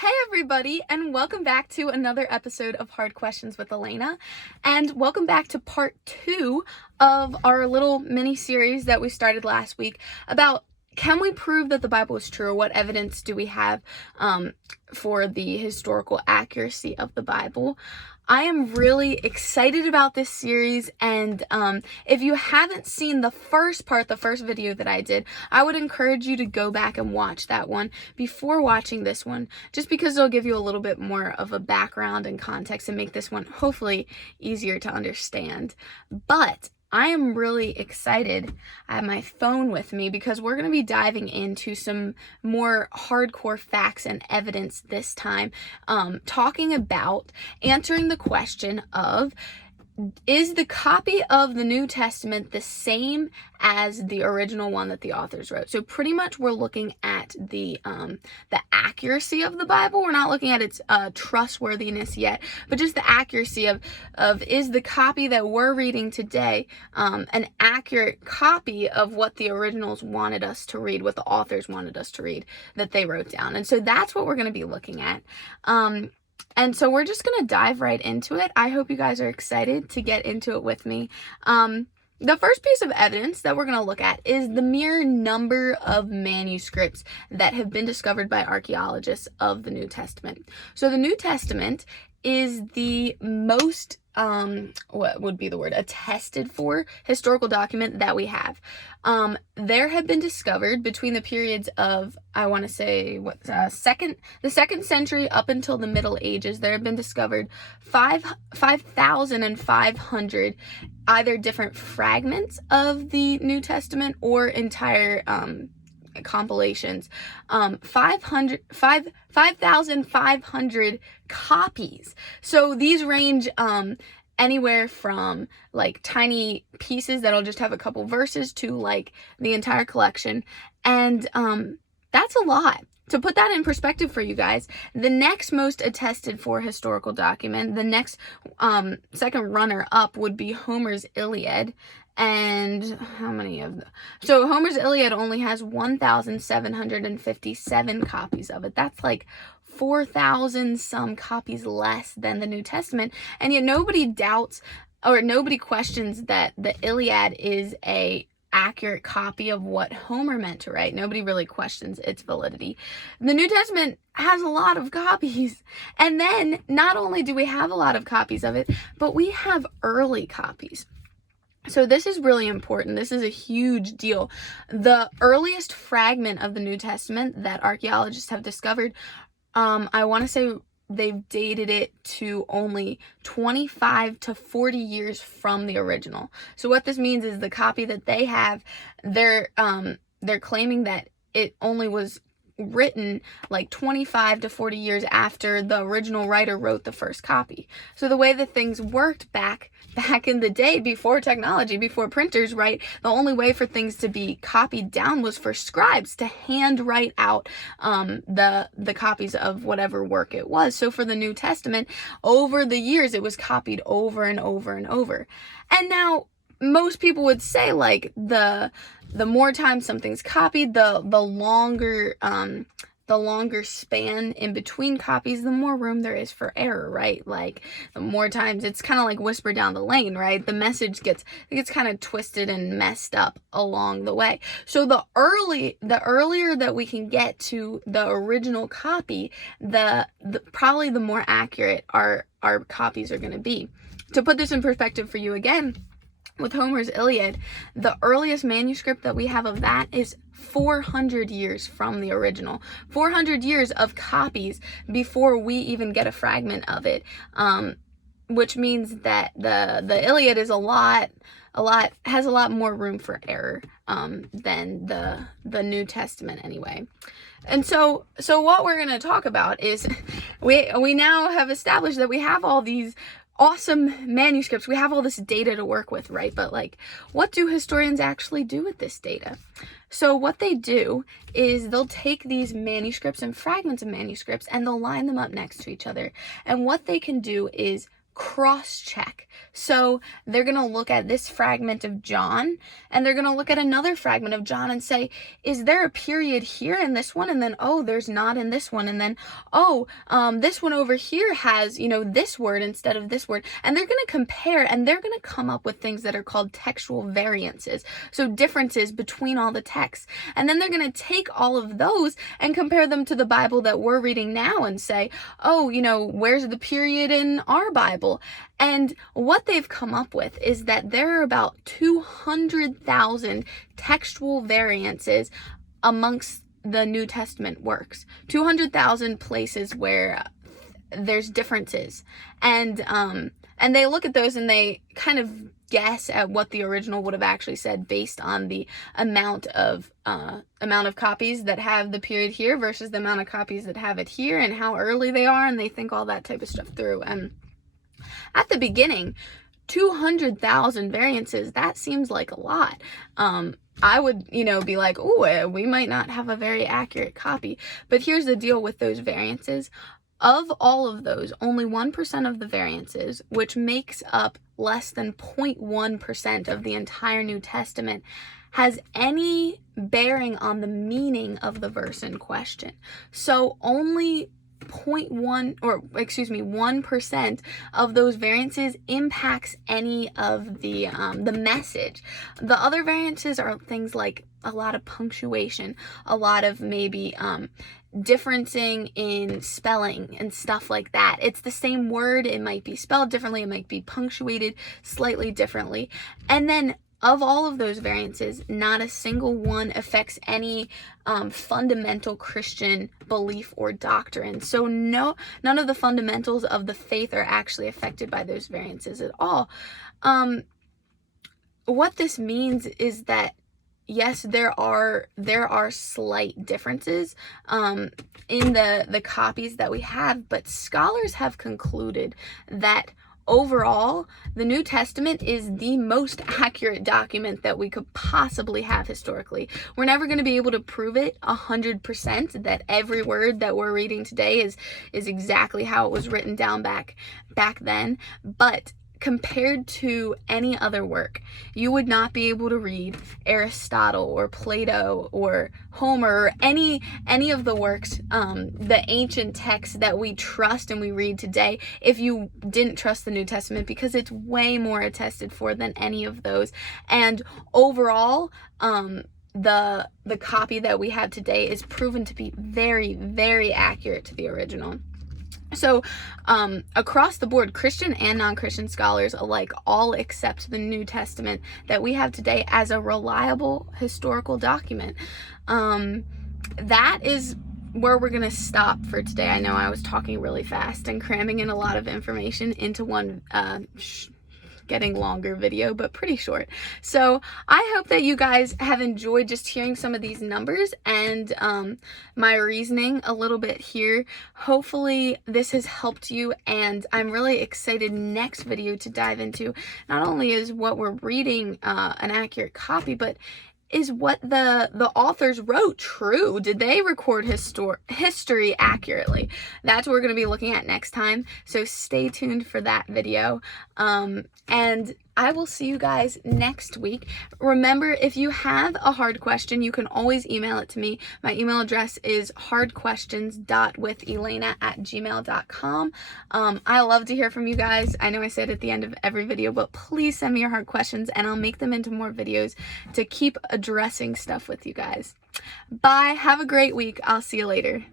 Hey everybody, and welcome back to another episode of Hard Questions with Elena, and welcome back to part 2 of our little mini-series that we started last week about can we prove that the Bible is true, or what evidence do we have for the historical accuracy of the Bible. I am really excited about this series, and if you haven't seen the first video that I did, I would encourage you to go back and watch that one before watching this one, just because it'll give you a little bit more of a background and context and make this one hopefully easier to understand. But I am really excited. I have my phone with me because we're going to be diving into some more hardcore facts and evidence this time, talking about answering the question of, is the copy of the New Testament the same as the original one that the authors wrote? So pretty much we're looking at the accuracy of the Bible. We're not looking at its trustworthiness yet, but just the accuracy of is the copy that we're reading today an accurate copy of what the originals wanted us to read, what the authors wanted us to read that they wrote down. And so that's what we're going to be looking at. And so we're just going to dive right into it. I hope you guys are excited to get into it with me. The first piece of evidence that we're going to look at is the mere number of manuscripts that have been discovered by archaeologists of the New Testament. So the New Testament is the most, what would be the word, attested for historical document that we have. There have been discovered between the periods of, I want to say, the second century up until the Middle Ages, there have been discovered 5,500 either different fragments of the New Testament or entire compilations. 5,500 copies. So these range anywhere from like tiny pieces that'll just have a couple verses to like the entire collection. And that's a lot. To put that in perspective for you guys, the next most attested for historical document, the next second runner up would be Homer's Iliad. And how many of them? So Homer's Iliad only has 1,757 copies of it. That's like 4,000 some copies less than the New Testament. And yet nobody doubts or nobody questions that the Iliad is a accurate copy of what Homer meant to write. Nobody really questions its validity. The New Testament has a lot of copies. And then not only do we have a lot of copies of it, but we have early copies. So this is really important. This is a huge deal. The earliest fragment of the New Testament that archaeologists have discovered, I want to say they've dated it to only 25 to 40 years from the original. So what this means is the copy that they have, they're claiming that it only was written like 25 to 40 years after the original writer wrote the first copy. So the way that things worked back in the day, before technology, before printers, right, the only way for things to be copied down was for scribes to hand write out the copies of whatever work it was. So for the New Testament, over the years it was copied over and over and over. And now most people would say like the more time something's copied, the longer span in between copies, the more room there is for error, right? Like the more times, it's kind of like whisper down the lane, right? The message gets kind of twisted and messed up along the way. So the earlier that we can get to the original copy, the probably the more accurate our copies are going to be. To put this in perspective for you again, with Homer's Iliad, the earliest manuscript that we have of that is 400 years from the original. 400 years of copies before we even get a fragment of it, which means that the Iliad is has a lot more room for error than the New Testament anyway. And so what we're going to talk about is we now have established that we have all these awesome manuscripts. We have all this data to work with, right? But like, what do historians actually do with this data? So what they do is they'll take these manuscripts and fragments of manuscripts and they'll line them up next to each other. And what they can do is cross-check. So they're going to look at this fragment of John, and they're going to look at another fragment of John and say, is there a period here in this one? And then, oh, there's not in this one. And then, oh, this one over here has, this word instead of this word. And they're going to compare, and they're going to come up with things that are called textual variances. So differences between all the texts. And then they're going to take all of those and compare them to the Bible that we're reading now and say, oh, where's the period in our Bible? And what they've come up with is that there are about 200,000 textual variances amongst the New Testament works. 200,000 places where there's differences. And they look at those and they kind of guess at what the original would have actually said based on the amount of copies that have the period here versus the amount of copies that have it here and how early they are, and they think all that type of stuff through. And at the beginning, 200,000 variances, that seems like a lot. I would, be like, oh, we might not have a very accurate copy. But here's the deal with those variances. Of all of those, only 1% of the variances, which makes up less than 0.1% of the entire New Testament, has any bearing on the meaning of the verse in question. So only 1% of those variances impacts any of the message. The other variances are things like a lot of punctuation, a lot of maybe differencing in spelling and stuff like that. It's the same word, it might be spelled differently, it might be punctuated slightly differently. And then of all of those variances, not a single one affects any fundamental Christian belief or doctrine. So none of the fundamentals of the faith are actually affected by those variances at all. What this means is that yes, there are slight differences in the copies that we have, but scholars have concluded that overall, the New Testament is the most accurate document that we could possibly have historically. We're never going to be able to prove it 100% that every word that we're reading today is exactly how it was written down back then, but compared to any other work, you would not be able to read Aristotle or Plato or Homer or any of the works, the ancient texts that we trust and we read today, if you didn't trust the New Testament, because it's way more attested for than any of those. And overall, the copy that we have today is proven to be very, very accurate to the original. So across the board, Christian and non-Christian scholars alike all accept the New Testament that we have today as a reliable historical document. That is where we're going to stop for today. I know I was talking really fast and cramming in a lot of information into one getting longer video, but pretty short. So I hope that you guys have enjoyed just hearing some of these numbers and my reasoning a little bit here. Hopefully this has helped you, and I'm really excited next video to dive into not only is what we're reading an accurate copy, but is what the authors wrote true? Did they record history accurately? That's what we're going to be looking at next time. So stay tuned for that video. And I will see you guys next week. Remember, if you have a hard question, you can always email it to me. My email address is hardquestions.withelaina@gmail.com. I love to hear from you guys. I know I said at the end of every video, but please send me your hard questions and I'll make them into more videos to keep addressing stuff with you guys. Bye. Have a great week. I'll see you later.